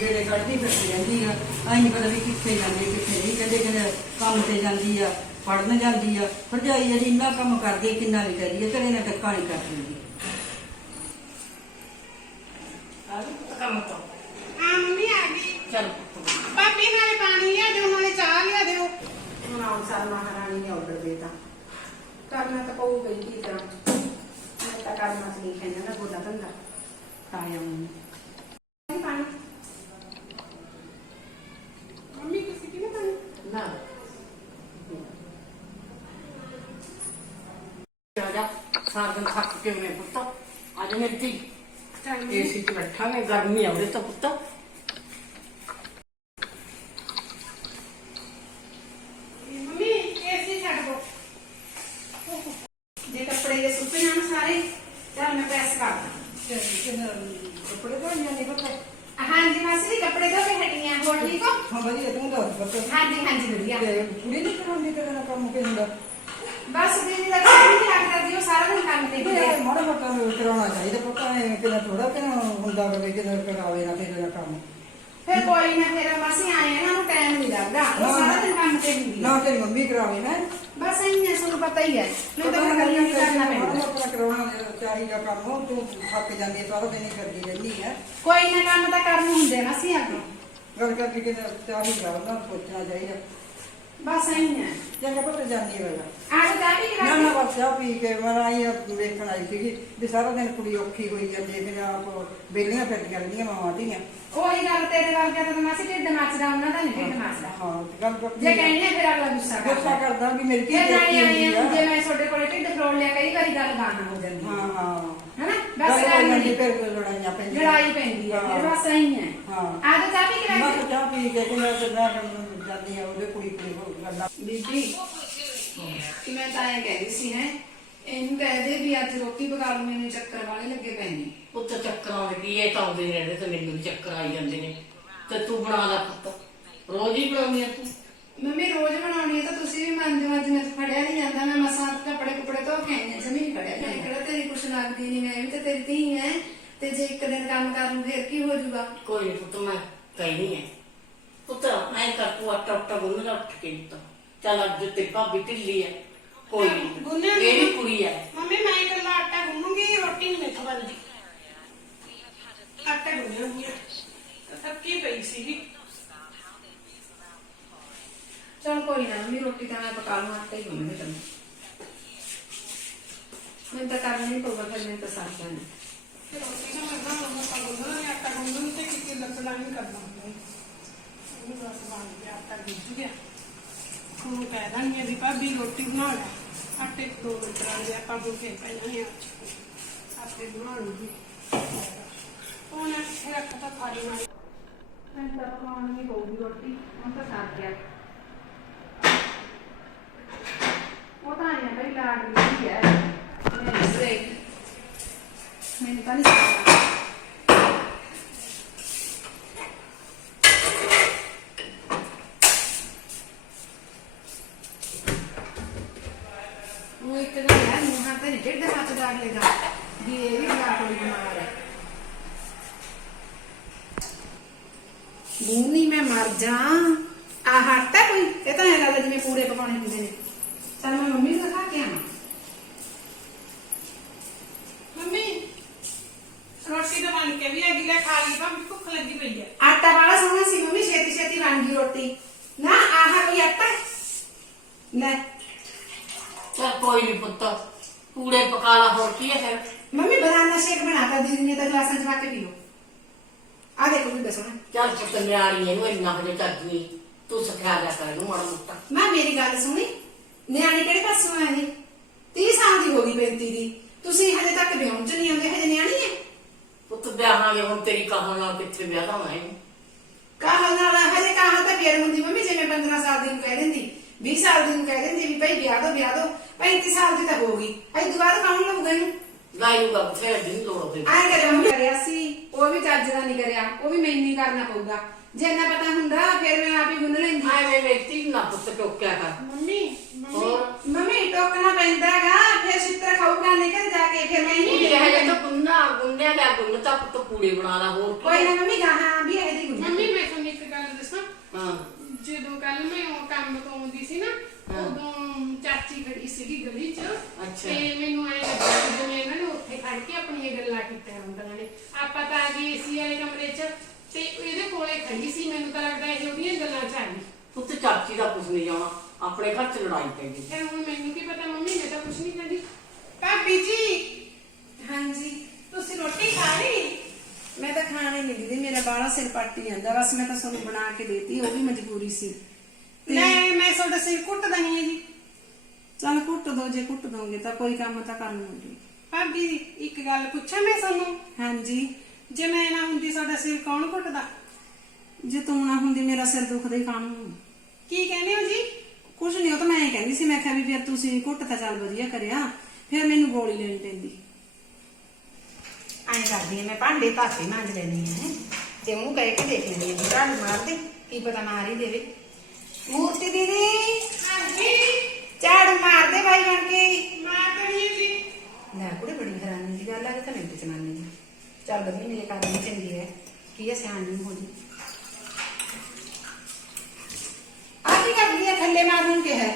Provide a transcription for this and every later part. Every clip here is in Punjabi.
ਗੇੜੇ ਕੱਢਦੀ ਫਿਰਦੀ ਰਹਿੰਦੀ ਆ। ਐਂ ਨਹੀਂ ਪਤਾ ਵੀ ਕਿੱਥੇ ਜਾਂਦੀ ਕਿੱਥੇ ਨਹੀਂ। ਕਹਿੰਦੇ ਕਹਿੰਦੇ ਕੰਮ ਤੇ ਜਾਂਦੀ ਆ ਪੜਨ ਜਾਂਦੀ ਆ। ਭਰਜਾਈ ਜਿਹੜੀ ਇੰਨਾ ਕੰਮ ਕਰਦੀ ਆ, ਕਿੰਨਾ ਵੀ ਕਰੀਏ ਘਰੇ ਨਾ ਟੱਕਾ ਨਹੀਂ ਕਰਦੀ ਕੰਮ ਤੋਂ। ਆ ਮੰਮੀ ਆ ਗਈ। ਚਲ ਭਾਬੀ ਨਾਲੇ ਪਾਣੀ ਲਿਆ ਦਿਓ ਨਾਲੇ ਚਾਹ ਲਿਆ ਦਿਓ। ਹੁਣ ਆਉਂ ਮਹਾਰਾਣੀ ਨੇ ਆਰਡਰ ਦੇਤਾ ਕਰਨਾ ਤਾਂ ਪਊਗਾ ਹੀ ਕੀ ਕਰਾਂ। ਮੈਂ ਤਾਂ ਕਰਨਾ ਤੇ ਨਹੀਂ ਕਹਿੰਦਾ ਨਾ ਬੋਲਾ ਬੰਦਾ ਕਾਇਆ ਮੈਂ ਪਾਣੀ ਮੰਮੀ ਤੁਸੀਂ ਕਿਹਨੇ ਪਾਣੀ ਨਾ ਜਾ ਸਾਰਾ ਦਿਨ ਥੱਕ ਕੇ ਮੈਂ ਪੁੱਤ। ਅੱਜ ਮੇਰੀ ਧੀ। ਏਸੀ ਚ ਬੈਠਾਂਗੇ ਗਰਮੀ ਆਉਦੇ ਤਾਂ ਪੁੱਤ। ਮੰਮੀ ਏਸੀ ਛੱਡ ਦੋ। ਜੇ ਕੱਪੜੇ ਜੇ ਸੁੱਕ ਜਾਣ ਸਾਰੇ ਚੱਲ ਮੈਂ ਪ੍ਰੈਸ ਕਰ ਦਾਂ। ਕੱਪੜੇ ਧੋਈਆਂ ਨਹੀਂ ਪਤਾ? ਹਾਂਜੀ ਮਾਸੀ ਜੀ ਕੱਪੜੇ ਧੋ ਕੇ ਹਟੀਆਂ ਹੋਰ ਠੀਕ ਹੋ? ਹਾਂ ਵਧੀਆ ਤੂੰ ਦੱਸ ਪਤਾ। ਹਾਂਜੀ ਹਾਂਜੀ ਵਧੀਆ। ਤੇ ਕੁੜੀ ਨਹੀਂ ਕਰਾਉਂਦੀ ਤੇਰੇ ਕੰਮ ਕਿ ਹੁੰਦਾ? ਬਸ ਦੀਦੀ ਦਾ ਕੰਮ ਨਹੀਂ ਲੱਗਦਾ ਜੀ ਉਹ ਸਾਰਾ ਦਿਨ ਕੰਮ ਤੇ ਹੁੰਦੇ ਇਹ ਮਾੜਾ ਮੋਟਾ ਨੂੰ ਕਰਾਉਣਾ ਚਾਹੀਦਾ ਪਤਾ ਹੈ ਕਿ ਥੋੜਾ ਕਿ ਹੁੰਦਾ ਕਿ ਕਿ ਕਰਾਵੇ ਨਾ ਨਾਲ ਕੰਮ ਫਿਰ ਕੋਈ ਨਾ ਫਿਰ ਮਾਸੀ ਆਏ ਨਾ ਨੂੰ ਟਾਈਮ ਨਹੀਂ ਲੱਗਦਾ। ਉਹ ਸਾਰਾ ਦਿਨ ਕੰਮ ਤੇ ਹੁੰਦੀ ਆ ਨਾ ਤੇਰੀ ਮੰਮੀ ਕਰਾਵੇ ਹੈ ਬਸ ਇੰਨੇ ਤੁਹਾਨੂੰ ਪਤਾ ਹੀ ਹੈ ਮੈਨੂੰ ਤਾਂ ਫਿਰ ਗੱਲਾਂ ਨਹੀਂ ਕਰਨਾ ਪੈਂਦਾ। ਮੋਟਾ ਕਰਾਉਣਾ ਚਾਹੀਦਾ ਕੰਮ ਤੂੰ ਥੱਕ ਜਾਂਦੀ ਹੈ ਸਾਰਾ ਦਿਨ ਹੀ ਕਰਦੀ ਰਹਿੰਦੀ ਹੈ ਕੋਈ ਨਾ ਕੰਮ ਤਾਂ ਕਰਨ ਹੁੰਦੇ ਨਾ ਸੀ ਅੱਗੇ ਗੱਲ ਕਰਕੇ ਕਿ ਚਾਹੀਦਾ ਉਹਨਾਂ ਨੂੰ ਸੋਚਣਾ ਚਾਹੀਦਾ। ਬਸ ਐਂ ਹੈ ਚੰਗਾ ਪੁੱਤ ਜਾਂਦੀ ਹੋਇਆ ਆਹ ਜਾ ਵੀ ਨਾ ਕਰਾ ਨਾ ਬਸ ਚਾਹ ਪੀ ਕੇ ਮੈਂ ਆਈ ਆ ਵੇਖਣ ਆਈ ਸੀਗੀ ਵੀ ਸਾਰਾ ਦਿਨ ਕੁੜੀ ਔਖੀ ਹੋਈ ਜਾਂਦੀ ਹੈ ਕਿ ਆਪ ਬੇਲੀਆਂ ਫਿਰਦੀਆਂ ਰਹਿੰਦੀਆਂ ਮਾਵਾਂ ਦੀਆਂ ਉਹੀ ਗੱਲ ਤੇਰੇ ਵਰਗਾ ਤਾਂ ਮਾਸੀ ਢਿੱਡ ਮੱਚਦਾ ਉਹਨਾਂ ਦਾ ਨਹੀਂ ਢਿੱਡ ਮੱਚਦਾ ਹਾਂ ਤੇ ਗੱਲ ਪੱਕੀ ਜੇ ਹੈ। ਕਹਿੰਦੇ ਆ ਫਿਰ ਅਗਲਾ ਗੁੱਸਾ ਗੁੱਸਾ ਕਰਦਾ ਕਰਦਾ ਵੀ ਮੇਰੀ ਕੀ ਜੇ ਗਲਤੀ ਨਹੀਂ ਹੁੰਦੀ ਆਏ ਆ ਜੇ ਮੈਂ ਤੁਹਾਡੇ ਕੋਲੇ ਢਿੱਡ ਫਰੋਲ ਲਿਆ ਕਈ ਵਾਰੀ ਗੱਲ ਬਾਨ ਹੋ ਜਾਂਦੀ ਹਾਂ ਹਾਂ। ਹੈਨਾ? ਬਸ ਹੋ ਗੱਲ ਫਿਰ ਲੜਾਈਆਂ ਪੈਂਦੀਆਂ। ਲੜਾਈ ਪੈਂਦੀ ਹੈ ਫਿਰ ਬਸ ਐਂ ਹੈ ਹਾਂ। ਆਹ ਤਾਂ ਵੀ ਮੈਂ ਤਾਂ ਚਾਹ ਪੀ ਕੇ ਤੇ ਜਾਂਦੀ ਆ ਉਹਦੇ ਕੁੜੀ ਕੁੜੀ ਹੋ ਗੱਲਾਂ ਬੀਬੀ ਕਿ ਮੈਂ ਤਾਂ ਇਹ ਕਹਿ ਰਹੀ ਸੀ ਹੈ ਇਹਨੂੰ ਕਹਿ ਦੇ ਵੀ ਅੱਜ ਰੋਟੀ ਪਕਾ ਲੂ ਮੈਨੂੰ ਚੱਕਰ ਵਾਲੇ ਲੱਗੇ ਪਏ ਨੇ। ਪੁੱਤ ਚੱਕਰਾਂ ਦੇ ਕੀ ਇਹ ਤਾਂ ਆਉਂਦੇ ਨੇ ਰਹਿੰਦੇ ਤੇ ਮੈਨੂੰ ਵੀ ਚੱਕਰ ਆਈ ਜਾਂਦੇ ਨੇ। ਤੇ ਤੂੰ ਬਣਾ ਲੈ ਪੁੱਤ। ਰੋਜ਼ ਹੀ ਬਣਾਉਣੀ ਆ ਤੂੰ। ਮੰਮੀ ਰੋਜ਼ ਬਣਾਉਣੀ ਹੈ ਤਾਂ ਤੁਸੀਂ ਵੀ ਮੰਨ ਜਾਓ ਅੱਜ ਮੈਂ ਫੜਿਆ ਨਹੀਂ ਜਾਂਦਾ ਮੈਂ ਮਸਾਂ ਕੱਪੜੇ ਕੁਪੜੇ ਧੋ ਕੇ ਆਈ ਹਾਂ ਜਮੀ ਨਹੀਂ ਫੜਿਆ ਜਾਂਦਾ। ਕਿਹੜਾ ਤੇਰੀ ਕੁਛ ਲੱਗਦੀ ਨਹੀਂ ਮੈਂ ਵੀ ਤਾਂ ਤੇਰੀ ਧੀ ਹੈ ਤੇ ਜੇ ਇੱਕ ਦਿਨ ਕੰਮ ਕਰ ਲੂ ਫਿਰ ਕੀ ਹੋ ਜਾਊਗਾ? ਕੋਈ ਨਹੀਂ ਪੁੱਤ ਮੈਂ ਹੈ ਪੁੱਤ ਐਂ। ਕਰ ਤੂੰ ਆਟਾ ਆਟਾ ਗੁੰਨ ਲੈ ਉੱਠ ਕੇ ਪੁੱਤ ਚੱਲ ਅੱਜ ਤੇ ਭਾਬੀ ਢਿੱਲੀ ਹੈ ਕੋਈ ਨੀ। ਇਹਦੀ ਕੁੜੀ ਹੈ ਮੰਮੀ ਮੈਂ ਇਕੱਲਾ ਆਟਾ ਗੁੰਨੂਗੀ ਰੋਟੀ ਨਹੀਂ ਮੇਥੋਂ ਬਣਦੀ। ਆਟਾ ਗੁੰਨਿਆ ਹੋਇਆ। ਥੱਕੀ ਪਈ ਸੀਗੀ। ਚਲ ਕੋਈ ਨਾ ਮੰਮੀ ਰੋਟੀ ਤਾਂ ਮੈਂ ਪਕਾ ਲਵਾਂ ਆਟਾ ਹੀ ਗੁੰਨਦੇ ਤੈਨੂੰ ਮੈਂ ਤਾਂ ਕਰਨਾ ਨਹੀਂ ਪਊਗਾ ਫਿਰ ਮੈਂ ਤਾਂ ਸਾਥ ਜਾਣਾ। ਰੋਟੀ ਨਾ ਕਰਨਾ ਗੁੰਨਣਾ ਨੇ ਆਟਾ ਗੁੰਨਣ ਤੇ ਕਿਤੇ ਲੱਕੜਾ ਨਹੀਂ ਕਰਨਾ। ਹੁੰਦਾ ਉਹ ਬਸ ਬਣ ਗਿਆ ਆਟਾ ਗੁੰਨ ਗਿਆ ਹੁਣ ਕਹਿ ਦਾਂਗੇ ਵੀ ਭਾਬੀ ਰੋਟੀ ਬਣਾ ਲੈ ਆਟੇ ਦੋ ਮਿੰਟ ਦੇ ਆਪਾਂ ਬੁਕੇ ਪਹਿਲਾਂ ਹੀ ਆਟੇ ਬਣਾ ਲੂਗੀ ਉਹ ਨਾ ਰੱਖਤਾ ਖਾਲੀ ਨਾਲ ਮੈਂ ਤਾਂ ਪਕਾਉਣ ਨਹੀਂ ਪਊਗੀ ਰੋਟੀ ਹੁਣ ਤਾਂ ਸਾਥ ਗਿਆ ਉਹ ਤਾਂ ਆਇਆ ਬਈ ਲਾਡ ਵੀ ਹੈ ਮੈਂ ਬ੍ਰੇਕ ਮੈਨੂੰ ਤਾਂ ਨਹੀਂ ਸਕਦਾ ਉਹ ਇੱਕ ਗੱਲ ਹੈ ਮੂੰਹਾਂ ਤੇ ਨਹੀਂ ਢਿੱਡ ਮੱਚਦਾ ਅਗਲੇ ਦਾ ਵੀ ਇਹ ਵੀ ਨਾ ਕੋਈ ਬਿਮਾਰ ਹੈ। ਮੂੰਹ ਮੈਂ ਮਰ ਜਾ ਆ ਹੱਟਾ ਕੋਈ ਇਹ ਤਾਂ ਐਂ ਲੱਗਦਾ ਜਿਵੇਂ ਪੂੜੇ ਪਕਾਉਣੇ ਹੁੰਦੇ ਨੇ। ਚੱਲ ਮੈਂ ਮੰਮੀ ਨੂੰ ਦਿਖਾ ਕੇ ਆਵਾਂ। ਮੰਮੀ ਰੋਟੀ ਤਾਂ ਬਣ ਕੇ ਵੀ ਹੈਗੀ ਲੈ ਖਾ ਲਈ ਭਾਬੀ ਭੁੱਖ ਲੱਗੀ ਪਈ ਹੈ। ਆਟਾ ਵਾਲਾ ਸੋਹਣਾ ਸੀ ਮੰਮੀ ਛੇਤੀ ਛੇਤੀ ਬਣ ਗਈ ਰੋਟੀ। ਨਾ ਆਹ ਵੀ ਆਟਾ ਹੈ? ਲੈ। ਚੱਲ ਕੋਈ ਨਹੀਂ ਪੁੱਤ ਕੂੜੇ ਪਕਾ ਲਾ ਹੋਰ ਕੀ ਹੈ? ਫਿਰ ਮੰਮੀ ਬਨਾਨਾ ਸ਼ੇਕ ਬਣਾਤਾ ਦੀਦੀ ਨੇ ਤਾਂ ਗਲਾਸਾਂ ਚ ਪਾ ਕੇ ਪੀ ਲਓ ਆ ਦੇਖੋ ਵੀ ਦੱਸੋ ਚੱਲ ਪੁੱਤ ਨਿਆਣੀ ਇਹਨੂੰ ਇੰਨਾ ਹਜੇ ਨਹੀਂ ਤੂੰ ਸਿਖਾ ਲਿਆ ਕਰ ਇਹਨੂੰ ਮਾੜਾ ਮੋਟਾ। ਮੈਂ ਮੇਰੀ ਗੱਲ ਸੁਣੀ। ਨਿਆਣੇ ਕਿਹੜੇ ਪਾਸੋਂ ਆ ਇਹ 30 ਸਾਲ ਦੀ ਹੋ ਗਈ 35 ਦੀ। ਤੁਸੀਂ ਹਜੇ ਤੱਕ ਵਿਆਹ ਚ ਨਹੀਂ ਆਉਂਦੇ ਹਜੇ ਨਿਆਣੀ ਹੈ? ਪੁੱਤ ਵਿਆਹਾਂਗੇ ਹੁਣ ਤੇਰੀ ਕਹਾਂ ਨਾਲ ਕਿੱਥੇ ਵਿਆਹ ਹੋਣਾ ਇਹਨੂੰ? ਕਾਹ ਨਾਲ? ਹਜੇ ਕਾਹ ਤਾਂ ਫੇਰ ਹੁੰਦੀ ਮੰਮੀ ਜਿਵੇਂ 15 ਸਾਲ ਦੀ ਨੂੰ ਕਹਿ ਦਿੰਦੀ 20 ਸਾਲ ਦੀ ਨੂੰ ਕਹਿ ਦਿੰਦੀ ਵੀ ਭਾਈ ਵਿਆਹ ਦੋ ਵਿਆਹ ਦੋ। 35 ਸਾਲ ਦੀ ਤਾਂ ਹੋ ਗਈ। ਅਈ ਦੁਬਾਰਾ ਕੌਣ ਲਊਗਾ ਇਹਨੂੰ। ਗਾਇੂਗਾ ਬਥੇਰੇ ਦਿਨ ਲੋੜ ਹੋਵੇ ਆਏ ਕਰੇ ਮੰਮੀ ਕਰਿਆ ਸੀ ਉਹ ਵੀ ਚੱਜ ਦਾ ਨਹੀਂ ਕਰਿਆ ਉਹ ਵੀ ਮੈਨੂੰ ਹੀ ਕਰਨਾ ਪਊਗਾ। ਜੇ ਇੰਨਾ ਪਤਾ ਹੁੰਦਾ ਫਿਰ ਮੈਂ ਆਪ ਹੀ ਗੁੰਨ ਲੈਂਦੀ। ਐਵੇਂ ਵਿਅਕਤੀ ਨਾ ਪੁੱਤ ਟੋਕਿਆ ਕਰ। Mummy mummy. ਹੋਰ? ਮੰਮੀ ਟੋਕਣਾ ਪੈਂਦਾ ਹੈਗਾ ਫਿਰ ਛਿੱਤਰ ਖਾਊਗਾ ਨਿਕਲ ਜਾ ਕੇ ਫਿਰ ਮੈਂ ਇਹ ਹੀ ਤਾਂ ਪੁੰਨਾ ਗੁੰਨਿਆ ਗਿਆ ਗੁੰਨ ਤਾਂ ਪੁੱਤ ਪੂੜੇ ਬਣਾ ਲਾ ਹੋਰ ਕੀ। ਕੋਈ ਹੈ? ਨਾ ਮੰਮੀ ਗਾਹਾਂ ਵੀ ਇਹਦੀ ਗੁੰਨੀ। ਮੰਮੀ ਮੈਂ ਤੁਹਾਨੂੰ ਇੱਕ ਗੱਲ ਦੱਸਾਂ। ਹਾਂ। ਜਦੋਂ ਕੱਲ ਮੈਂ ਉਹ ਕੰਮ ਤੋਂ ਆਉਂਦੀ ਸੀ ਨਾ ਹਾਂ। ਉਦੋਂ ਚਾਚੀ ਖੜੀ ਸੀਗੀ ਗਲੀ 'ਚ। ਅੱਛਾ। ਤੇ ਮੈਨੂੰ ਐ ਲੱਗਾ ਕਿ ਜਿਵੇਂ ਇਹਨਾਂ ਨੇ ਉੱਥੇ ਖੜ ਕੇ ਆਪਣੀਆਂ ਗੱਲਾਂ ਕੀਤੀਆਂ ਹੁੰਦੀਆਂ ਨੇ। ਆਪਾਂ ਤਾਂ ਆ ਗਏ ਏਸੀ ਵਾਲੇ ਕਮਰੇ 'ਚ ਤੇ ਇਹਦੇ ਕੋਲੇ ਖੜੀ ਸੀ ਮੈਨੂੰ ਤਾਂ ਲੱਗਦਾ ਇਹ ਉਹਦੀਆਂ ਗੱਲਾਂ 'ਚ ਆ ਗਈ। ਪੁੱਤ ਚਾਚੀ ਦਾ ਕੁਝ ਨਹੀਂ ਜਾਣਾ ਆਪਣੇ ਘਰ ਚ ਲੜਾਈ ਪੈ ਗਈ। ਫਿਰ ਹੁਣ ਮੈਨੂੰ ਕੀ ਪਤਾ ਮੰਮੀ ਨੇ ਤਾਂ ਕੁਝ ਨਹੀਂ ਕਹਿੰਦੀ। ਭਾਬੀ ਜੀ ਹਾਂਜੀ ਤੁਸੀਂ ਰੋਟੀ ਖਾ ਲਈ ਮੈਂ ਤਾਂ ਖਾਣੇ ਨਹੀਂ ਦੀਦੀ। ਮੇਰਾ ਬਾਲਾ ਸਿਰ ਪੱਟੀ ਜਾਂਦਾ। ਬਸ ਮੈਂ ਤਾਂ ਤੁਹਾਨੂੰ ਬਣਾ ਕੇ ਦੇਤੀ ਉਹ ਵੀ ਮਜਬੂਰੀ ਸੀ। ਤੇ ਮੈਂ ਤੁਹਾਡਾ ਸਿਰ ਕੁੱਟਦਾ ਨਹੀਂ ਹੈ ਜੀ। ਚੱਲ ਕੁੱਟ ਦੋ ਜੇ ਕੁੱਟ ਦੋਗੇ ਤਾਂ ਕੋਈ ਕੰਮ ਤਾਂ ਕਰ ਲੂੰਗੀ ਭਾਬੀ ਇੱਕ ਗੱਲ ਪੁੱਛਾਂ ਮੈਂ ਤੁਹਾਨੂੰ? ਹਾਂਜੀ। ਜੇ ਮੈਂ ਨਾ ਹੁੰਦੀ ਤੁਹਾਡਾ ਸਿਰ ਕੌਣ ਕੁੱਟਦਾ? ਜੇ ਤੂੰ ਨਾ ਹੁੰਦੀ ਮੇਰਾ ਸਿਰ ਦੁਖਦਾ ਹੀ ਕਾਹਨੂੰ ਕੀ ਕਹਿੰਦੇ ਹੋ ਜੀ? ਕੁਛ ਨਹੀਂ ਉਹ ਤਾਂ ਮੈਂ ਇਹ ਕਹਿੰਦੀ ਸੀ। ਮੈਂ ਕਿਹਾ ਵੀ ਫਿਰ ਤੁਸੀਂ ਕੁੱਟ ਤਾਂ ਚੱਲ ਵਧੀਆ ਕਰਿਆ। ਫਿਰ ਮੈਨੂੰ ਗੋਲੀ ਲੈਣੀ ਪੈਂਦੀ। ਐਂ ਕਰਦੀ ਆ ਮੈਂ ਭਾਂਡੇ ਧਾਤੇ ਮਾਂਜ ਲੈਣੀ ਆ ਤੇ ਉਹਨੂੰ ਕਹਿ ਕੇ ਦੇਖ ਲੈਣੀ ਆ ਝਾੜੂ ਮਾਰ ਦੇ ਕੀ ਪਤਾ ਮਾਰ ਹੀ ਦੇਵੇ ਮੂਰਤੀ ਦੀਦੀ ਹਾਂਜੀ ਝਾੜੂ ਮਾਰ ਦੇ ਭਾਈ ਬਣ ਕੇ ਮਾਂ ਕਰੀਏ ਜੀ ਲੈ ਕੁੜੇ ਬੜੀ ਹੈਰਾਨੀ ਦੀ ਗੱਲ ਆ ਇਹ ਤਾਂ ਮਿੰਟ ਚ ਮੰਨ ਲਈ ਚੱਲ ਵਧੀਆ ਮੇਰੇ ਘਰ ਦੀ ਚੰਗੀ ਹੈ ਕੀ ਹੈ ਸਿਆਣੀ ਹੋ ਜੀ ਆ ਕੀ ਕਰਦੀ ਹੈ ਥੱਲੇ ਮਾਰਨ ਕੇ ਹੈ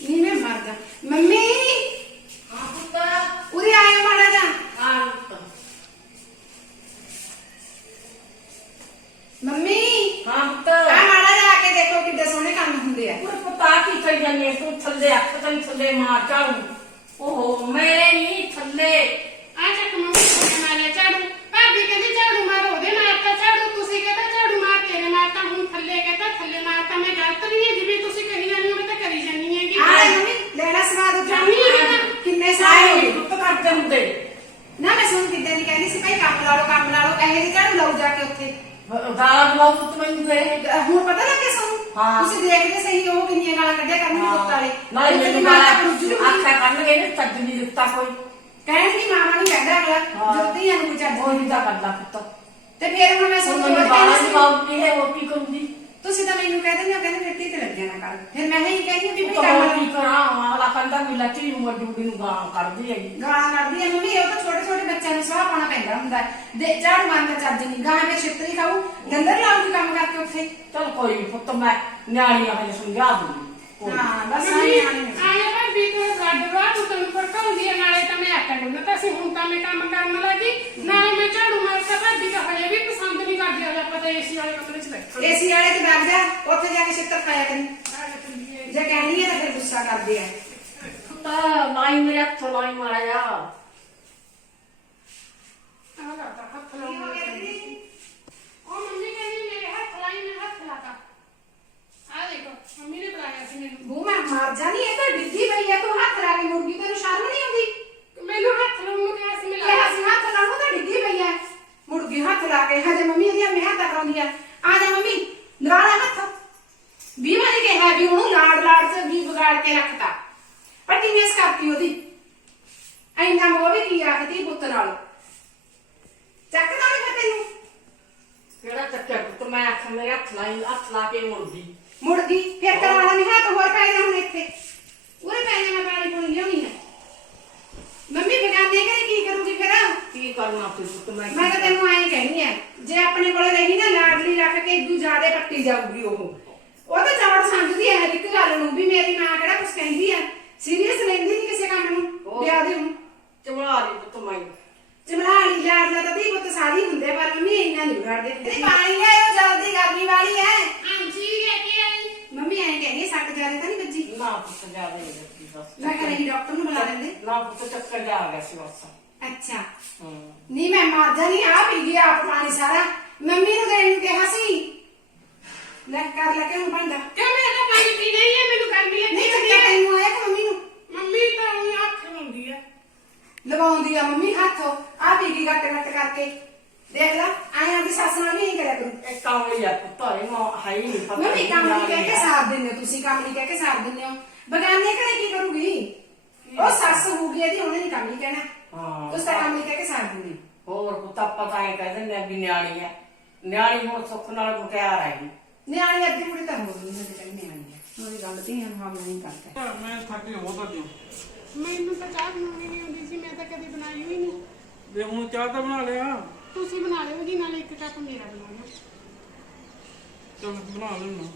ਨਹੀਂ ਮੈਂ ਮਰ ਜਾ ਮੰਮੀ ਹਾਂ ਪੁੱਤ ਉਰੇ ਆਇਆ ਮਾੜਾ ਜਾ ਪੁੱਤ। ਮੰਮੀ ਹਾਂ ਪੁੱਤ। ਆ ਮਾੜਾ ਜਾ ਕੇ ਦੇਖੋ ਕਿੱਡੇ ਸੋਹਣੇ ਕੰਮ ਹੁੰਦੇ ਆ। ਉਹ ਪਤਾ ਕੀ ਕਰੀ ਜਾਂਦੀ ਹੈ? ਤੂੰ ਥੱਲੇ ਅੱਖ ਤਾਂ ਥੱਲੇ ਮਾਰ ਝਾੜੂ। ਓਹੋ ਮੈਂ ਨਹੀਂ ਥੱਲੇ ਆ ਚੱਕ ਮੰਮੀ ਕੋਲ ਮਾਰਿਆ ਝਾੜੂ ਭਾਬੀ ਕਹਿੰਦੀ ਝਾੜੂ ਮਾਰ ਉਹਦੇ ਮਾਰਤਾ ਝਾੜੂ ਤੁਸੀਂ ਕਹਿੰਦਾ ਝਾੜੂ ਮਾਰ ਤੇਰੇ ਮਾਰਤਾ ਹੁਣ ਥੱਲੇ ਕਹਿੰਦਾ ਥੱਲੇ ਮਾਰਤਾ ਮੈਂ ਗਲਤ ਨਹੀਂ ਹੈ ਜਿਵੇਂ ਤੁਸੀਂ ਕਹੀ ਜਾਂਦੀ ਹੋ ਮੈਂ ਤਾਂ ਕਰੀ ਜਾਂਦੀ ਹੈਗੀ ਆ ਲੈ ਮੰਮੀ ਲੈਣਾ ਸਵਾਦ ਉੱਠਾ ਮੰਮੀ, ਆ। ਕਿੰਨੇ ਸਾਲ ਹੋ ਆਏ ਗਏ ਪੁੱਤ ਕਰਦੇ ਹੁੰਦੇ ਨਾ ਮੈਂ ਸੁਣ ਕਿੱਦਾਂ ਦੀ ਕਹਿੰਦੀ ਸੀ ਭਾਈ ਕੰਮ ਲਾ ਲਓ ਕੰਮ ਲਾ ਲਓ ਐਵੇਂ ਦੀ ਝਾੜੂ ਲਾਓ ਜਾ ਕੇ ਉੱਥੇ ਗਾਲਾਂ ਦਵਾਓ ਪੁੱਤ ਮੈਨੂੰ ਦੇ ਅਹ ਹੁਣ ਪਤਾ ਲੱਗੇ ਸਾਨੂੰ ਹਾਂ। ਤੁਸੀਂ ਦੇਖਦੇ ਸਹੀ ਉਹ ਕਿੰਨੀਆਂ ਗਾਲਾਂ ਕੱਢਿਆ ਕਰਨਗੇ ਪੁੱਤ ਵਾਲੇ। ਨਾਲੇ ਤੇ ਮੈਨੂੰ ਮਾਤਾ ਮਾਰਾ ਪੁੱਜੂ ਆਖਿਆ ਕਰਨਗੇ ਨੇ ਤੱਜ ਨਹੀਂ ਦਿੱਤਾ ਕੋਈ। ਕਹਿਣ ਦੀ ਮਾਮਾ ਨਹੀਂ ਕਹਿੰਦਾ ਅਗਲਾ ਹਾਂ। ਧੀਆਂ ਨੂੰ ਚੱਜ ਉਹ ਨਹੀਂ ਦਾ ਕਰਦਾ ਪੁੱਤ। ਤੇ ਫਿਰ ਹੁਣ ਮੈਂ ਹੁਣ ਤੁਹਾਨੂੰ ਮੈਨੂੰ ਹੋਰ ਗਾਲਾਂ ਕਹਿੰਦੀ ਸੀ ਦਵਾਉਗੀ ਹੈ ਉਹ ਕੀ ਕਰੂੰਗੀ? ਤੁਸੀਂ ਤਾਂ ਮੈਨੂੰ ਕਹਿੰਦੇ ਨੇ ਕਹਿੰਦੇ ਮਿੱਟੀ ਤੇ ਲੱਗਿਆ ਨਾ ਕਰ। ਫਿਰ ਮੈਂ ਹੀ ਕਹਿੰਦੀ ਵੀ ਭਾਈ ਤਾਂ ਹੋਰ ਕੰਮ ਕੀ ਕਰਾਂ? ਅਗਲਾ ਵੀ ਲੱਚੀ ਨੂੰ ਡੂਡੀ ਨੂੰ ਗਾਲਾਂ ਕੱਢਦੀ ਹੈਗੀ। ਗਾਲਾਂ ਕੱਢਦੀ ਐ ਮੰਮੀ ਉਹ ਤਾਂ ਛੋਟੇ ਛੋਟੇ ਬੱਚਿਆਂ ਨੂੰ ਸਵਾਹ ਪਾਉਣਾ ਪੈਂਦਾ ਹੁੰਦਾ ਹੈ। ਦੇ ਝਾੜੂ ਮਾਰਨ ਦਾ ਚੱਜ ਨਹੀਂ ਗਾਂ ਵਿੱਚ ਛਿੱਤਰੀ ਖਾਊ ਗੰਦਰ ਲਾਉਂਗੀ ਕੰਮ ਕਰਕੇ ਉੱਥੇ। ਚਲ ਕੋਈ ਨੀ ਪੁੱਤ ਮੈਂ ਨਿਆਣੀ ਆ ਹਜੇ ਸਮਝਾ ਦੂੰਗੀ। ਕੋਈ ਨੀ। ਹਾਂ ਬਸ ਮੰਮੀ ਆਏ ਆਏ ਆਏ ਭਾਬੀ ਤੋਂ ਰੱਡ ਵਾ ਤੂੰ ਤੈਨੂੰ ਫਰਕਾਉਂਦੀ ਹੈ ਨਾਲੇ ਤਾਂ ਮੈਂ ਆਟਾ ਗੁੰਨਤਾ ਸੀ ਹੁਣ ਤਾਂ ਮੈਂ ਕੰਮ ਕਰਨ ਲੱਗੀ ਨਾਲੇ ਮੈਂ ਝਾੜੂ ਮਾਰਤਾ ਭਾਬੀ ਤਾਂ ਹਜੇ ਵੀ ਪਸੰਦ ਨਹੀਂ ਕਰਦੀ ਹਜੇ ਆਪਾਂ ਤਾਂ ਏਸੀ ਵਾਲੇ ਕਮਰੇ 'ਚ ਬੈਠੇ ਏਸੀ ਵਾਲੇ ਤੇ ਬੈਠ ਜਾ ਉੱਥੇ ਜਾ ਕੇ ਛਿੱਤਰ ਖਾਇਆ ਕਰੀ ਆ ਜਾ ਚੱਲੀਏ। ਜੇ ਕਹਿਣੀ ਹੈ ਤਾਂ ਫਿਰ ਗੁੱਸਾ ਕਰਦੇ ਆ ਪੁੱਤ ਲਾਈ ਮੇਰੇ ਹੱਥ ਲਾਈ ਮਾਰਿਆ ਆ ਲਾ ਤਾ ਹੱਥ ਲਾਉਣ ਨੂੰ ਕਹਿੰਦੀ। ਉਹ ਮੰਮੀ ਕਹਿੰਦੀ ਮੇਰੇ ਹੱਥ ਲਾਈ ਮੈਂ ਹੱਥ ਲਾਤਾ ਆ ਦੇਖੋ ਮੰਮੀ ਨੇ ਬੁਲਾਇਆ ਸੀ ਮੈਨੂੰ। ਬੂ ਮੈਂ ਮਰ ਜਾਣੀ ਇਹ ਤਾਂ ਡਿੱਗੀ ਪਈ ਆ ਤੂੰ ਹੱਥ ਲਾ ਕੇ ਮੁਰਗੀ ਤੈਨੂੰ ਸ਼ਰਮ ਨਹੀਂ ਆਉਂਦੀ? ਮੈਨੂੰ ਹੱਥ ਲਾਉਣ ਨੂੰ ਕਿਹਾ ਸੀ ਮੈਂ ਲਾਇਆ ਅਸੀਂ ਹੱਥ ਲਾਉਂ ਤਾਂ ਡਿੱਗੀ ਪਈ ਆ। ਮੁਰਗੀ ਹੱਥ ਲਾ ਕੇ ਹਜੇ ਮੰਮੀ ਇਹਦੀਆਂ ਮਿਹਨਤ ਕਰਾਉਂਦੀ ਆ। ਆ ਜਾ ਮੰਮੀ ਲਾ ਲੈ ਹੱਥ। ਵੀ ਮੈਂ ਕਿਹਾ ਵੀ ਉਹਨੂੰ ਲਾੜ ਲਾੜ ਚ ਵੀ ਵਿਗਾੜ ਕੇ ਰੱਖਤਾ। ਪੱਟੀ ਮੇਸ ਕਰਤੀ ਉਹਦੀ। ਐਨਾ ਮੋਹ ਵੀ ਕੀ ਆਖਦੀ ਪੁੱਤ ਨਾਲ? ਚੱਕਦਾ ਨਹੀਂ ਮੈਂ ਤੈਨੂੰ। ਕਿਹੜਾ ਚੱਕਿਆ ਪੁੱਤ? ਮੈਂ ਆਖ ਮੇਰੇ ਹੱਥ ਲਾਈ ਹੱਥ ਲਾ ਕੇ ਮੁੜਦੀ ਮੁੜ ਗਈ ਫਿਰ ਕਰਵਾਉਣਾ ਨਹੀਂ ਹੱਥ ਹੋਰ ਪੈ ਜਾ ਹੁਣ ਇੱਥੇ। ਉਰੇ ਪੈ ਜਾ ਮੈਂ ਪਾਣੀ ਪੂਣੀ ਲਿਆਉਣੀ ਆ ਮੰਮੀ ਬਗਾਨੇ ਕਰੇ ਕੀ ਕਰੂਗੀ ਫਿਰ? ਕੀ ਕਰਨਾ ਤੂੰ ਪੁੱਤ ਮੈਂ ਮੈਂ ਤਾਂ ਤੈਨੂੰ ਐਂ ਕਹਿਣੀ ਆ ਜੇ ਆਪਣੇ ਕੋਲ ਰਹੀ ਨਾ ਲਾਡਲੀ ਰੱਖ ਕੇ ਇਦੂ ਜ਼ਿਆਦੇ ਪੱਟੀ ਜਾਊਗੀ ਉਹ। ਉਹ ਤਾਂ ਚੌੜ ਸਮਝਦੀ ਹਰ ਇੱਕ ਗੱਲ ਨੂੰ ਵੀ ਮੇਰੀ ਮਾਂ ਕਿਹੜਾ ਕੁਛ ਕਹਿੰਦੀ ਆ ਸੀਰੀਅਸ ਲੈਂਦੀ ਨਹੀਂ ਕਿਸੇ ਕੰਮ ਨੂੰ ਵਿਆਹ ਦੇ ਨੂੰ ਚਮੜਾ ਲਈ ਪੁੱਤ ਮੈਂ ਚਮਲਾਣੀ ਲਾਡਲਾ ਤਾਂ ਦੀ ਪੁੱਤ ਸਾਰੀ ਹੁੰਦੇ ਪਰ ਮੰਮੀ ਇੰਨਾ ਨਹੀਂ ਵਿਗਾੜਦੇ ਤੇ ਪਾਣੀ ਲਿਆਓ ਜਲਦੀ ਗਰਮੀ ਵਾਲੀ ਹੈ ਹਾਂਜੀ ਲੈ ਕੇ ਆਈ ਮੰਮੀ ਐਂ ਕਹਿੰਦੀ ਸੱਟ ਜਾਦੇ ਤਾਂ ਨਹੀਂ ਵੱਜੀ ਨਾ ਪੁੱਤ ਜਾ ਦੇ ਰੱਖੀ ਬਸ ਮੈਂ ਕਿਹਾ ਨਹੀਂ ਡਾਕਟਰ ਨੂੰ ਬੁਲਾ ਲੈਂਦੇ ਨਾ ਪੁੱਤ ਚੱਕਰ ਜਾ ਆ ਗਿਆ ਸੀ ਬਸ ਅੱਛਾ ਹੂੰ ਨਹੀਂ ਮੈਂ ਮਰ ਜਾਣੀ ਆ ਪੀ ਗਿਆ ਆਪ ਪਾਣੀ ਸਾਰਾ ਮੰਮੀ ਨੂੰ ਦੇਣ ਨੂੰ ਕਿਹਾ ਸੀ ਲੈ ਕਰ ਲੈ ਕੇ ਹੁਣ ਬੰਦਾ ਕਿਉਂ ਮੈਂ ਤਾਂ ਪਾਣੀ ਪੀ ਰਹੀ ਹੈ ਮੈਨੂੰ ਗਰਮੀ ਲੱਗੀ ਨਹੀਂ ਜਾਂਦੀ ਚੱਕਿਆ ਹੈ ਤੈਨੂੰ ਆਇਆ ਕਿ ਮੰਮੀ ਨੂੰ ਮੰਮੀ ਤਾਂ ਉਹੀ ਹੱਥ ਲਾਉਂਦੀ ਹੈ ਲਵਾਉਂਦੀ ਆ ਮੰਮੀ ਹੱਥ ਆ ਗਈ ਗੱਟ ਗੱਟ ਕਰਕੇ। ਦੇਖ ਲੈ ਆਇਆ ਦੀ ਸੱਸ ਨਾਲ ਵੀ ਨਹੀਂ ਕਰਿਆ ਕਰੂੰ। ਇਹ ਕਾਮਲੀ ਆ ਪੁੱਤ ਇਹ ਮਾ ਹੈ ਹੀ ਨਹੀਂ ਪਤਾ ਮੰਮੀ ਕੰਮ ਨਹੀਂ ਕਹਿ ਕੇ ਸਾਥ ਦਿੰਦੇ ਹੋ ਤੁਸੀਂ ਕੰਮ ਨਹੀਂ ਕਹਿ ਕੇ ਸਾਥ ਦਿੰਦੇ ਹੋ। ਬਗਾਨੇ ਘਰੇ ਕੀ ਕਰੂਗੀ? ਉਹ ਸੱਸ ਹੋਊਗੀ ਇਹਦੀ ਉਹਨੇ ਨਹੀਂ ਕੰਮ ਨਹੀਂ ਕਹਿਣਾ। ਹਾਂ ਤੁਸੀਂ ਤਾਂ ਕੰਮ ਨਹੀਂ ਕਹਿ ਕੇ ਸਾਥ ਦਿੰਦੇ ਹੋ। ਹੋਰ ਪੁੱਤ ਆਪਾਂ ਤਾਂ ਐਂ ਕਹਿ ਦਿੰਦੇ ਆ ਵੀ ਨਿਆਣੀ ਹੈ ਨਿਆਣੀ ਹੁਣ ਸੁੱਖ ਨਾਲ ਮੁਟਿਆਰ ਆਏਗੀ ਨਿਆਣੀ ਅੱਧੀ ਕੁੜੀ ਤਾਂ ਹੋ ਗਈ ਨਿਆਣੀ ਆ। ਉਹਦੀ ਗੱਲ ਧੀਆਂ ਨੂੰ ਹਮ ਨਹੀਂ ਕਰਦਾ। ਮੈਂ ਥੱਕ ਗਿਆ ਬਹੁਤ ਅੱਜ ਮੈਨੂੰ ਤਾਂ ਚਾਹ ਬਣਾਉਣੀ ਨਹੀਂ ਆਉਂਦੀ ਸੀ ਮੈਂ ਤਾਂ ਕਦੇ ਬਣਾਈ ਹੋਈ ਨਹੀਂ। ਵੇ ਹੁਣ ਚਾਹ ਤਾਂ ਬਣਾ ਲਿਆ। ਤੁਸੀਂ ਬਣਾ ਲਿਓ ਜੀ ਨਾਲੇ ਇੱਕ ਕੱਪ ਮੇਰਾ ਬਣਾ ਲਿਓ ਚਲ ਬਣਾ ਲੈਣਾ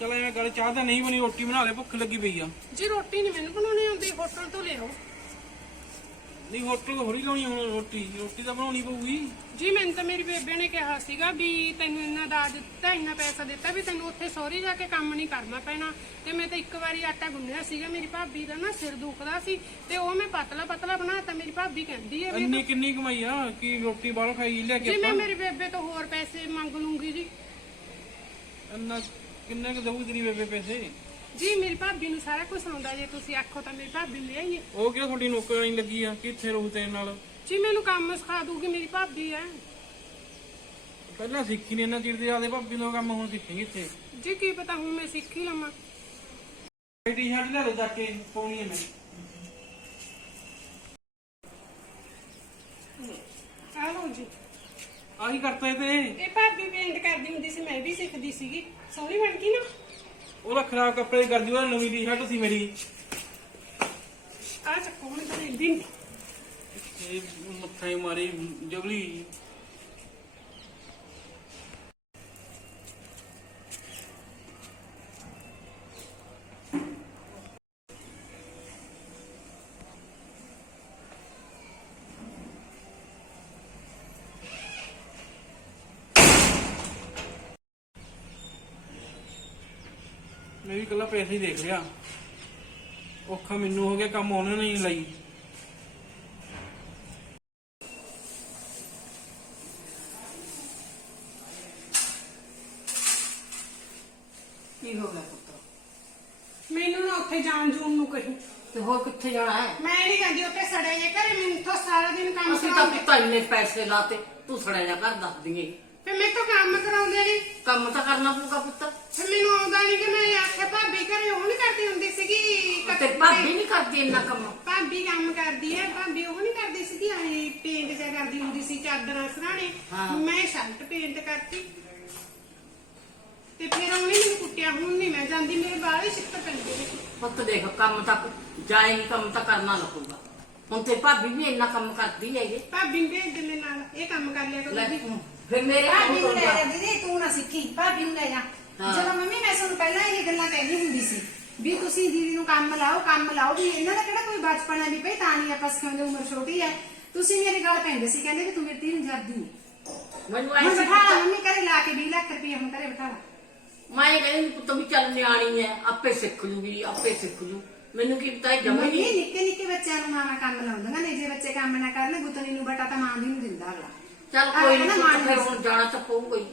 ਚਲ ਐਵੇਂ ਗੱਲ ਚਾਹ ਤਾਂ ਨਹੀਂ ਬਣੀ ਰੋਟੀ ਬਣਾ ਲੈ ਭੁੱਖ ਲੱਗੀ ਪਈ ਆ। ਜੀ ਰੋਟੀ ਨਹੀਂ ਮੈਨੂੰ ਬਣਾਉਣੀ ਆਉਂਦੀ ਹੋਟਲ ਤੋਂ ਲਿਆਓ। ਨਹੀਂ ਹੋਟਲ ਹੋਰੀ ਲਾਉਣੀ ਹੁਣ ਰੋਟੀ। ਰੋਟੀ ਤਾਂ ਬਣਾਉਣੀ ਪਊਗੀ। ਜੀ ਮੈਨੂੰ ਤਾਂ ਮੇਰੀ ਬੇਬੇ ਨੇ ਕਿਹਾ ਸੀਗਾ ਵੀ ਤੈਨੂੰ ਇੰਨਾ ਦਾਜ ਦਿੱਤਾ ਇੰਨਾ ਪੈਸਾ ਦਿੱਤਾ ਵੀ ਤੈਨੂੰ ਉੱਥੇ ਸਹੁਰੇ ਜਾ ਕੇ ਕੰਮ ਨਹੀਂ ਕਰਨਾ ਪੈਣਾ। ਤੇ ਮੈਂ ਤਾਂ ਇੱਕ ਵਾਰੀ ਆਟਾ ਗੁੰਨਿਆ ਸੀਗਾ ਮੇਰੀ ਭਾਬੀ ਦਾ ਨਾ ਸਿਰ ਦੁਖਦਾ ਸੀ ਤੇ ਉਹ ਮੈਂ ਪਤਲਾ ਪਤਲਾ ਬਣਾਤਾ ਮੇਰੀ ਭਾਬੀ ਕਹਿੰਦੀ ਹੈ ਵੀ ਇੰਨੀ ਕਿੰਨੀ ਕਮਾਈ ਆ? ਕੀ ਰੋਟੀ ਬਾਹਰੋਂ ਖਾਈ ਲੈ ਕੇ ਜੀ ਮੈਂ ਆਪਾਂ? ਮੇਰੀ ਬੇਬੇ ਤੋਂ ਹੋਰ ਪੈਸੇ ਮੰਗ ਲੂੰਗੀ ਜੀ। ਇੰਨਾ ਕਿੰਨੇ ਕੁ ਦਊਗੀ ਤੇਰੀ ਬੇਬੇ ਪੈਸੇ? ਜੀ ਮੇਰੀ ਭਾਬੀ ਨੂੰ ਸਾਰਾ ਕੁਝ ਆਉਂਦਾ ਜੇ ਤੁਸੀਂ ਆਖੋ ਤਾਂ ਮੇਰੀ ਭਾਬੀ ਲੈ ਆਈਏ ਉਹ ਕਿਹੜਾ ਤੁਹਾਡੀ ਨੌਕਰਾਨੀ ਲੱਗੀ ਆ? ਕਿੱਥੇ ਰਹੂ ਤੇਰੇ ਨਾਲ? ਜੀ ਮੈਨੂੰ ਕੰਮ ਸਿਖਾ ਦੂਗੀ ਮੇਰੀ ਭਾਬੀ ਹੈ। ਪਹਿਲਾਂ ਸਿੱਖੀ ਨੇ ਇੰਨਾ ਚਿਰ ਦੇ ਆਦੇ ਭਾਬੀ ਨੂੰ ਕੰਮ ਹੁਣ ਸਿੱਖੇਂਗੇ ਇੱਥੇ। ਜੀ ਕੀ ਪਤਾ ਹੁਣ ਮੈਂ ਸਿੱਖ ਹੀ ਲਵਾਂ। ਟੀ-ਸ਼ਰਟ ਲੈ ਲਓ ਜਾ ਕੇ ਪਾਉਣੀ ਹੈ ਮੈਂ। ਆ ਲਓ ਜੀ। ਆਹੀ ਕਰਤਾ ਇਹ ਤੇ। ਇਹ ਭਾਬੀ ਪੇਂਟ ਕਰਦੀ ਹੁੰਦੀ ਸੀ ਮੈਂ ਵੀ ਸਿੱਖਦੀ ਸੀਗੀ। ਸੋਹਣੀ ਬਣ ਗਈ ਨਾ? ਉਹਦਾ ਖਰਾਬ ਕੱਪੜੇ ਕਰਦੀ ਉਹਦਾ ਨਵੀਂ ਟੀ-ਸ਼ਰਟ ਸੀ ਮੇਰੀ ਆ ਚੱਕੋ ਹੁਣ ਤਾਂ। ਇਹ ਮੱਥਾ ਹੀ ਮਾਰੀ ਜਗਲੀ ਮੈਂ ਵੀ ਕੱਲਾ ਪੈਸੇ ਹੀ ਦੇਖ ਲਿਆ। ਔਖਾ ਮੈਨੂੰ ਹੋ ਗਿਆ ਕੰਮ ਉਹਨੇ ਨਹੀਂ ਲਈ। ਕੀ ਹੋ ਗਿਆ ਪੁੱਤ? ਮੈਨੂੰ ਨਾ ਉੱਥੇ ਜਾਣ ਜੂਣ ਨੂੰ ਕਹੀ। ਤੇ ਹੋਰ ਕਿੱਥੇ ਜਾਣਾ ਹੈ? ਮੈਂ ਨਹੀਂ ਕਹਿੰਦੀ ਉੱਥੇ ਸੜੇ ਜੇ ਘਰੇ ਮੈਨੂੰ ਤਾਂ ਸਾਰਾ ਦਿਨ ਕੰਮ ਅਸੀਂ ਤਾਂ ਕਰਾਉਂਦੇ। ਪੁੱਤ ਇੰਨੇ ਪੈਸੇ ਲਾਤੇ ਤੂੰ ਸੜਿਆ ਜਾ ਘਰ ਦੱਸ ਦਈਏ। ਫਿਰ ਮੈਂ ਤਾਂ ਕੰਮ ਕਰਾਉਂਦੇ ਨਹੀਂ ਕੰਮ ਤਾਂ ਕਰਨਾ ਪਊਗਾ ਪੁੱਤ। ਫਿਰ ਮੈਨੂੰ ਆਉਂਦਾ ਨਹੀਂ ਕਿ ਮੈਂ ਆਖਿਆ ਭਾਬੀ ਘਰੇ ਉਹ ਨਹੀਂ ਕਰਦੀ ਹੁੰਦੀ ਸੀਗੀ। ਤੇ ਭਾਬੀ ਨਹੀਂ ਕਰਦੀ ਇੰਨਾ ਕੰਮ। ਭਾਬੀ ਕੰਮ ਕਰਦੀ ਹੈ ਭਾਬੀ ਉਹ ਨਹੀਂ ਕਰਦੀ ਸੀਗੀ ਆਏ ਪੇਂਟ ਜਿਹਾ ਕਰਦੀ ਹੁੰਦੀ ਸੀ ਚਾਦਰਾਂ ਸਰਾਣੇ। ਹਾਂ। ਮੈਂ ਸ਼ਰਟ ਪੇਂਟ ਕਰਤੀ। ਤੇ ਫਿਰ ਉਹਨੇ ਮੈਨੂੰ ਕੁੱਟਿਆ ਹੁਣ ਨਹੀਂ ਮੈਂ ਜਾਂਦੀ ਮੇਰੇ ਬਾਹਰ ਹੀ ਛਿੱਤਰ ਪੈਂਦੇ ਨੇ। ਪੁੱਤ ਦੇਖ ਕੰਮ ਤਾਂ ਜਾਏ ਨਹੀਂ ਕੰਮ ਤਾਂ ਕਰਨਾ ਲੱਗੂਗਾ ਹੁਣ ਤੇ ਭਾਬੀ ਵੀ ਇੰਨਾ ਕੰਮ ਕਰਦੀ ਹੈ ਇਹ ਭਾਬੀ ਨੂੰ ਭੇਜ ਦੇ ਮੇਰੇ ਨਾਲ ਇਹ ਕੰਮ ਕਰ ਲਿਆ ਲੈ ਕਰੂਗੀ ਫਿਰ ਮੇਰੇ ਕੰਮ ਭਾਬੀ ਨੂੰ ਲੈ ਕਰੂਗਾ ਜਾ ਦੀਦੀ ਤੂੰ ਨਾ ਸਿੱਖੀ। ਭਾਬੀ ਨੂੰ ਲੈ ਜਾ। ਹਾਂ। ਜਦੋਂ ਮੰਮੀ ਮੈਂ ਤੁਹਾਨੂੰ ਪਹਿਲਾਂ ਇਹ ਗੱਲਾਂ ਕਹਿੰਦੀ ਹੁੰਦੀ ਸੀ ਵੀ ਤੁਸੀਂ ਦੀਦੀ ਨੂੰ ਕੰਮ ਲਾਓ ਕੰਮ ਲਾਓ ਵੀ ਇਹਨਾਂ ਦਾ ਕਿਹੜਾ ਕੋਈ ਬਚਪਨ ਹੈ ਵੀ ਭਈ ਤਾਂ ਨਹੀਂ ਆਪਾਂ ਸਿਖਾਉਂਦੇ ਉਮਰ ਛੋਟੀ ਹੈ। ਤੁਸੀਂ ਮੇਰੀ ਗੱਲ ਪੈਂਦੇ ਸੀ ਕਹਿੰਦੇ ਵੀ ਤੂੰ ਮੇਰੀ ਧੀ ਨੂੰ ਜਾਂਦੀ ਨਹੀਂ ਮੈਨੂੰ ਹੁਣ ਐਸੀ ਬਿਠਾ ਲਾ ਮੰਮੀ ਘਰੇ ਲਾ ਕੇ 20 ਲੱਖ ਰੁਪਏ ਹੁਣ ਘਰੇ ਬਿਠਾ ਲਾ। ਮੈਂ ਇਹ ਕਹਿੰਦੀ ਪੁੱਤ ਵੀ ਚੱਲ ਨਿਆਣੀ ਹੈ ਆਪੇ ਸਿੱਖ ਲੂਗੀ ਆਪੇ ਸਿੱਖ ਲੂ ਮੈਨੂੰ ਕੀ ਪਤਾ ਇਹ ਜਮੇ ਮੰਮੀ ਨਹੀਂ। ਨਿੱਕੇ ਨਿੱਕੇ ਬੱਚਿਆਂ ਨੂੰ ਮਾਵਾਂ ਕੰਮ ਲਾਉਂਦੀਆਂ ਨੇ ਜੇ ਬੱਚੇ ਕੰਮ ਨਾ ਕਰਨ ਗੁੱਤਨੀ ਨੂੰ ਬਟਾ ਤਾਂ ਮਾਂ ਦੀ ਨੂੰ ਦਿੰਦਾ ਅਗਲਾ। ਚੱਲ ਕੋਈ ਨਹੀਂ ਮਾਂ ਫਿਰ ਹੁਣ ਜਾਣਾ ਤਾਂ ਪਊਗਾ ਹੀ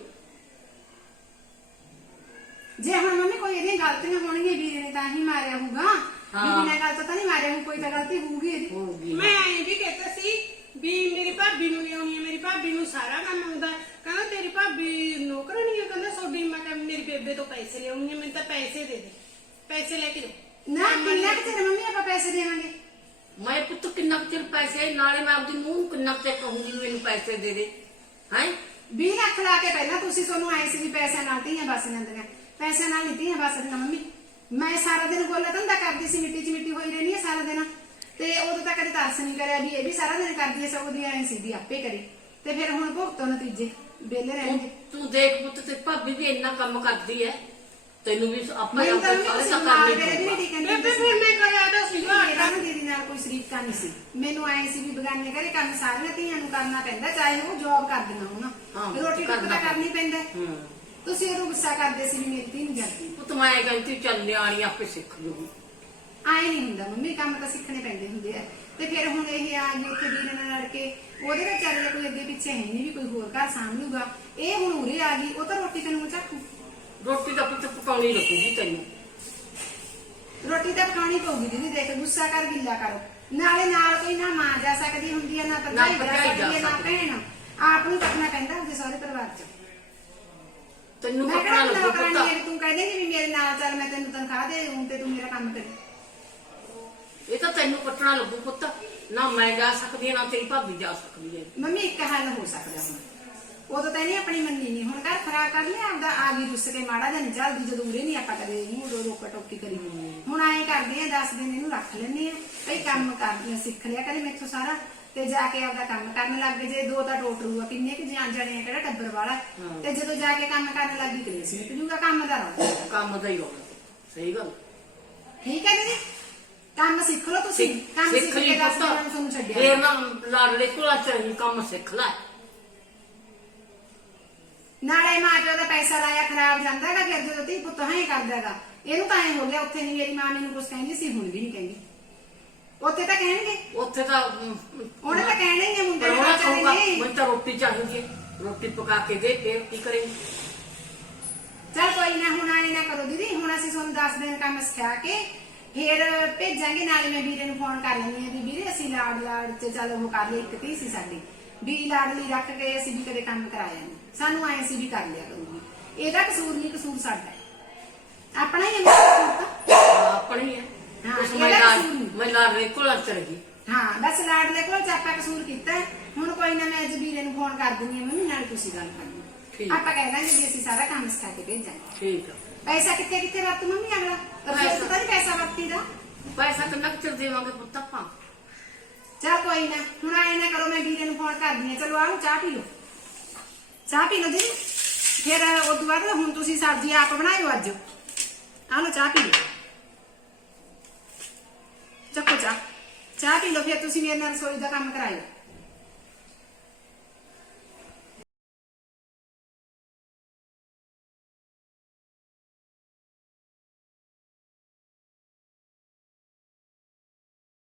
ਜੇ ਹੁਣ ਮੰਮੀ ਕੋਈ ਇਹਦੀਆਂ ਗਲਤੀਆਂ ਹੋਣਗੀਆਂ ਵੀਰੇ ਨੇ ਤਾਂ ਹੀ ਮਾਰਿਆ ਹੋਊਗਾ। ਹਾਂ। ਬੀਬੀ ਨੇ ਗਲਤ ਤਾਂ ਨਹੀਂ ਮਾਰਿਆ ਹੋਊ ਕੋਈ ਤਾਂ ਗਲਤੀ ਹੋਊਗੀ ਇਹਦੀ। ਹੋਊਗੀ। ਮੈਂ ਇਹ ਵੀ ਕਹਿੰਦਾ ਸੀ ਵੀ ਮੇਰੀ ਭਾਬੀ ਨੂੰ ਲਿਆਉਣੀ ਹੈ ਮੇਰੀ ਭਾਬੀ ਨੂੰ ਸਾਰਾ ਕੰਮ ਆਉਂਦਾ ਕਹਿੰਦਾ ਤੇਰੀ ਭਾਬੀ ਨੌਕਰਾਨੀ ਹੈ ਕਹਿੰਦਾ ਸੋਡੀ ਮੈਂ ਕਿਹਾ ਮੇਰੀ ਬੇਬੇ ਤੋਂ ਪੈਸੇ ਲਿਆਉਣੀ ਹੈ ਮੈਨੂੰ ਤਾਂ ਪੈਸੇ ਦੇ ਦੇ। ਪੈਸੇ ਲੈ ਕੇ ਦੋ ਨਾ ਕਿੰਨਾ ਕੁ ਚਿਰ ਮੰਮੀ ਆਪਾਂ ਪੈਸੇ ਦੇਵਾਂਗੇ? ਮੈਂ ਪੁੱਤ ਕਿੰਨਾ ਕੁ ਚਿਰ ਪੈਸੇ ਨਾਲੇ ਮੈਂ ਆਪਦੀ ਨੂੰਹ ਨੂੰ ਕਿੰਨਾ ਕੁ ਚਿਰ ਕਹੂੰਗੀ ਵੀ ਮੈਨੂੰ ਪੈਸੇ ਦੇ ਦੇ ਹੈ? 20 ਲੱਖ ਲਾ ਕੇ ਪਹਿਲਾਂ ਤੁਸੀਂ ਤੁਹਾਨੂੰ ਆਏ ਸੀ ਵੀ ਪੈਸੇ ਨਾਲ ਧੀਆਂ ਬਸ ਨੰਦੀਆਂ ਪੈਸੇ ਨਾਲ ਨਹੀਂ ਧੀਆਂ ਬਸ ਦੀਆਂ ਮੰਮੀ। ਮੈਂ ਸਾਰਾ ਦਿਨ ਗੋਲਾ ਧੰਦਾ ਕਰਦੀ ਸੀ ਮਿੱਟੀ 'ਚ ਮਿੱਟੀ ਹੋਈ ਰਹਿਣੀ ਹੈ ਸਾਰਾ ਦਿਨ। ਤੇ ਉਦੋਂ ਤਾਂ ਕਦੇ ਤਰਸ ਨਹੀਂ ਕਰਿਆ ਵੀ ਇਹ ਵੀ ਸਾਰਾ ਦਿਨ ਕਰਦੀ ਹੈ ਸਗੋਂ ਦੀ ਐ ਸਿੱਧੀ ਆਪੇ ਕਰੀ। ਤੇ ਫਿਰ ਹੁਣ ਭੁਗਤੋ ਨਤੀਜੇ ਵਿਹਲੇ ਰਹਿਣਗੇ। ਤੂੰ ਦੇਖ ਪੁੱਤ ਤੇ ਭਾਬੀ ਵੀ ਇੰਨਾ ਕੰਮ ਕਰਦੀ ਹੈ ਤੈਨੂੰ ਵੀ ਆਪਾਂ ਤਾਂ ਸਾਰੇ ਤਾਂ ਨਾਲ ਵੀ ਪਊਗਾ। ਨਹੀਂ ਬੇਬੇ ਫਿਰ ਮੈਂ ਕਰਿਆ ਤਾਂ ਸੀਗਾ ਮੇਰਾ ਨਾ ਦੀਦੀ ਨਾਲ ਕੋਈ ਸ਼ਰੀਕਾ ਨਹੀਂ ਸੀ। ਮੈਨੂੰ ਆਏ ਸੀ ਵੀ ਬਗਾਨੇ ਘਰੇ ਕੰਮ ਸਾਰੀਆਂ ਧੀਆਂ ਨੂੰ ਕਰਨਾ ਪੈਂਦਾ ਚਾਹੇ ਉਹ ਜੌਬ ਕਰਦੀਆਂ ਹੋਣ ਹਾਂ, ਰੋਟੀ ਟੁੱਕ ਤਾਂ ਕਰਨੀ ਪੈਂਦਾ। ਹੂੰ। ਤੁਸੀਂ ਉਦੋਂ ਗੁੱਸਾ ਕਰਦੇ ਸੀ ਵੀ ਮੇਰੀ ਧੀ ਨਹੀਂ ਜਾਂਦੀ। ਪੁੱਤ ਮੈਂ ਕਹਿੰਦੀ ਚੱਲ ਨਿਆਣੀ ਆਪੇ ਸਿੱਖ ਲੂਗੀ ਆਏ ਨਹੀਂ ਹੁੰਦਾ ਮੰਮੀ ਕੰਮ ਤਾਂ ਸਿੱਖਣੇ ਪੈਂਦੇ ਹੁੰਦੇ ਆ। ਤੇ ਫਿਰ ਹੁਣ ਇਹ ਆ ਗਈ ਉੱਥੇ ਵੀਰੇ ਨਾਲ ਲੜ ਕੇ ਉਹਦੇ ਵਿੱਚ ਚੱਲ ਕੋਈ ਅੱਗੇ ਪਿੱਛੇ ਹੈ ਨਹੀਂ ਵੀ ਕੋਈ ਹੋਰ ਘਰ ਸਾਂਭ ਲੂਗਾ ਇਹ ਹੁਣ ਉਰੇ ਆ ਗਈ ਉਹ ਤਾਂ ਰੋਟੀ ਤੈਨੂੰ ਚੱਕੂ ਰੋਟੀ ਤਾਂ ਪੁੱਤ ਪਕਾਉਣੀ ਲੱਗੂਗੀ ਤੈਨੂੰ। ਰੋਟੀ ਤਾਂ ਪਕਾਉਣੀ ਪਊਗੀ ਦੀਦੀ ਦੇਖ ਗੁੱਸਾ ਕਰ ਗਿੱਲਾ ਕਰੋ। ਨਾਲੇ ਨਾਲ ਕੋਈ ਨਾ ਮਾਂ ਜਾ ਸਕਦੀ ਹੁੰਦੀ ਹੈ ਨਾ ਜਾ ਭਰਜਾਈ ਜਾ ਸਕਦੀ ਹੈ ਨਾ ਸਕਦੀ। ਭੈਣ। ਆਪ ਨੂੰ ਕੱਟਣਾ ਪੈਂਦਾ ਉਹਦੇ ਸਾਰੇ ਪਰਿਵਾਰ 'ਚ। ਤੈਨੂੰ ਮੈਂ ਕਿਹੜਾ ਲੱਗੂ ਨੌਕਰਾਨੀ ਪੁੱਤ। ਹੈ ਤੂੰ ਕਹਿੰਦੇ ਕਿ ਵੀ ਮੇਰੇ ਨਾਲ ਚੱਲ ਮੈਂ ਤੈਨੂੰ ਤਨਖਾਹ ਦੇ ਦੂੰ ਤੇ ਤੂੰ ਮੇਰਾ ਕੰਮ ਕਰੀ ਇਹ ਤਾਂ ਤੈਨੂੰ ਕੱਟਣਾ ਲੱਗੂ ਪੁੱਤ। ਨਾ ਮੈਂ ਜਾ ਸਕਦੀ ਹਾਂ, ਨਾ ਤੇਰੀ ਭਾਬੀ ਜਾ ਸਕਦੀ ਹੈ ਮੰਮੀ ਇੱਕ ਹੱਲ ਹੋ ਸਕਦਾ ਹੁਣ। ਉਦੋਂ ਤਾਂ ਇਹਨੇ ਆਪਣੀ ਮੰਨੀ ਨਹੀਂ ਹੁਣ ਘਰ ਖਰਾਬ ਕਰ ਲਿਆ ਆਪਦਾ ਆ ਗਈ ਰੁੱਸ ਕੇ ਮਾੜਾ ਜਿਹਾ ਚੱਲਦੀ ਜਦੋਂ ਉਰੇ ਨਹੀਂ ਆਪਾਂ ਕਦੇ ਇਹਨੂੰ ਰੋ ਰੋਕਾ ਟੋਕੀ ਕਰੀ। ਹੁਣ ਐਂ ਕਰਦੇ ਆ 10 ਦਿਨ ਇਹਨੂੰ ਰੱਖ ਲੈਂਦੇ ਆ ਭਈ ਕੰਮ ਕਰਦੀ ਸਿੱਖ ਲਿਆ ਕਰੇ ਮੈਥੋਂ ਸਾਰਾ ਤੇ ਜਾ ਕੇ ਆਪਦਾ ਕੰਮ ਕਰਨ ਲੱਗ ਜੇ ਦੋ ਤਾਂ ਟੋਟਰੂਆ ਕਿੰਨੇ ਕਿ ਜਾਂ ਜਣੇ ਆ ਕਿਹੜਾ ਟੱਬਰ ਵਾਲਾ ਤੇ ਜਦੋਂ ਜਾ ਕੇ ਕੰਮ ਕਰਨ ਲੱਗੀ ਕਲੇਸ਼ ਨਿਕਲ ਜੂਗਾ ਕੰਮ ਦਾ ਰੌਲਾ। ਕੰਮ ਦਾ ਹੀ ਹੋਣਾ ਸਹੀ ਗੱਲ। ਠੀਕ ਹੈ ਦੀਦੀ? ਕੰਮ ਸਿੱਖ ਲਓ ਤੁਸੀਂ ਕੰਮ ਸਿੱਖ ਕੇ ਦੱਸ। ਦਿਨਾਂ ਤੁਹਾਨੂੰ ਛੱਡਿਆ। ਫੇਰ ਨਾ ਲਾਡਲੇ ਕੋਲ ਚਾਹੀ ਕੰਮ ਸਿੱਖ ਲੈ। ਨਾਲੇ ਮਾਂ ਪਿਓ ਦਾ ਪੈਸਾ ਲਾਇਆ ਖਰਾਬ ਜਾਂਦਾ ਹੈਗਾ ਫਿਰ ਜਦੋਂ ਤੀ ਪੁੱਤ ਹਾਂ ਕਰਦਾ ਹੈਗਾ। ਇਹਨੂੰ ਤਾਂ ਐ ਹੋ ਗਿਆ ਉੱਥੇ ਨਹੀਂ ਮੇਰੀ ਮਾਂ ਮੈਨੂੰ ਕੁਝ ਕਹਿੰਦੀ ਸੀ ਹੁਣ ਵੀ ਨਹੀਂ ਕਹਿੰਦੀ। ਉੱਥੇ ਤਾਂ ਕਹਿਣਗੇ। ਉੱਥੇ ਤਾਂ ਅਮ, ਉਹਨੇ ਤਾਂ ਕਹਿਣਾ ਹੀ ਹੈ ਮੁੰਡੇ ਪਰ ਦੇ ਉਹਨਾਂ ਬੱਚੇ ਕਹੂੰਗਾ ਨੇ ਮੈਨੂੰ ਤਾਂ ਰੋਟੀ ਚਾਹੀਦੀ ਹੈ। ਰੋਟੀ ਪਕਾ ਕੇ ਦੇ ਫੇਰ ਕੀ ਕਰੇਂਗੇ? ਚਲ ਕੋਈ ਨਾ ਹੁਣ ਆਏ ਨਾ ਕਰੋ ਦੀਦੀ ਹੁਣ ਅਸੀਂ ਤੁਹਾਨੂੰ 10 ਦਿਨ ਕੰਮ ਸਿਖਾ ਕੇ ਫਿਰ ਭੇਜਾਂਗੇ ਨਾਲੇ ਮੈਂ ਵੀਰੇ ਨੂੰ ਫੋਨ ਕਰ ਲੈਂਦੀ ਹਾਂ ਵੀ ਵੀਰੇ ਅਸੀਂ ਲਾੜ ਲਾੜ ਤੇ ਚੱਲ ਉਹ ਕਰ ਲਈ ਇੱਕ ਧੀ ਸੀ ਸਾਡੀ। ਵੀ ਲਾਡਲੀ ਰੱਖ ਕੇ ਅਸੀਂ ਵੀ ਕਦੇ ਕੰਮ ਕਰਾਇਆ ਨਹੀਂ ਸਾਨੂੰ ਐਂ ਸੀ ਵੀ ਕਰ ਲਿਆ ਕਰੂਗੀ। ਇਹਦਾ ਕਸੂਰ ਨਹੀਂ ਕਸੂਰ ਸਾਡਾ ਹੈ। ਆਪਣਾ ਹੀ ਹੈ ਆਪਣੀ ਹੈ ਹਾਂ, ਉਸ ਇਹਦਾ ਮੈਂ ਲਾਡ ਕਸੂਰ ਨਹੀਂ। ਮੈਂ ਕੋਲ ਚਲ ਗਈ। ਹਾਂ ਬਸ ਲਾਡਲੇ ਕੋਲ ਚਾਪਾ ਕਸੂਰ ਕੀਤਾ ਹੈ। ਹੁਣ ਕੋਈ ਨਾ ਮੈਂ ਅੱਜ ਵੀਰੇ ਨੂੰ ਫੋਨ ਕਰ ਦਿੰਦੀ ਹਾਂ ਮੰਮੀ ਨਾਲ ਤੁਸੀਂ ਗੱਲ ਕਰ ਲਓ। ਆਪਾਂ ਕਹਿ ਦਾਂਗੇ ਵੀ ਅਸੀਂ ਸਾਰਾ ਕੰਮ ਸਿਖਾ ਕੇ ਭੇਜਾਂਗੇ। ਠੀਕ ਆ। ਪੈਸਾ ਕਿੱਥੇ ਕਿੱਥੇ ਵਰਤੂ ਮੰਮੀ ਅਗਲਾ? ਰਸੋਈ ਤਾਂ ਨਹੀਂ ਪੈਸਾ ਵਰਤੀ ਦਾ ਪੈਸਾ ਕਿੰਨਾ ਕੁ ਚਿਰ ਦੇਵਾਂਗੇ ਪੁੱਤ ਆਪਾਂ? ਚਲ ਕੋਈ ਨਾ ਹੁਣ ਆਏ ਨਾ ਕਰੋ, ਮੈਂ ਵੀਰੇ ਨੂੰ ਫੋਨ ਕਰਦੀ ਹਾਂ। ਚਲੋ ਆਓ, ਚਾਹ ਪੀ ਲਓ। ਚਾਹ ਪੀ ਲਓ ਜੀ ਫਿਰ ਉਸ ਤੋਂ ਬਾਅਦ ਹੁਣ ਤੁਸੀਂ ਸਬਜ਼ੀ ਆਪ ਬਣਾਇਓ ਅੱਜ। ਆ ਲਓ, ਚਾਹ ਪੀ ਲਓ। ਚੱਕੋ ਚਾਹ। ਚਾਹ ਪੀ ਲਓ, ਫਿਰ ਤੁਸੀਂ ਮੇਰੇ ਨਾਲ ਰਸੋਈ ਦਾ ਕੰਮ ਕਰਾਇਓ।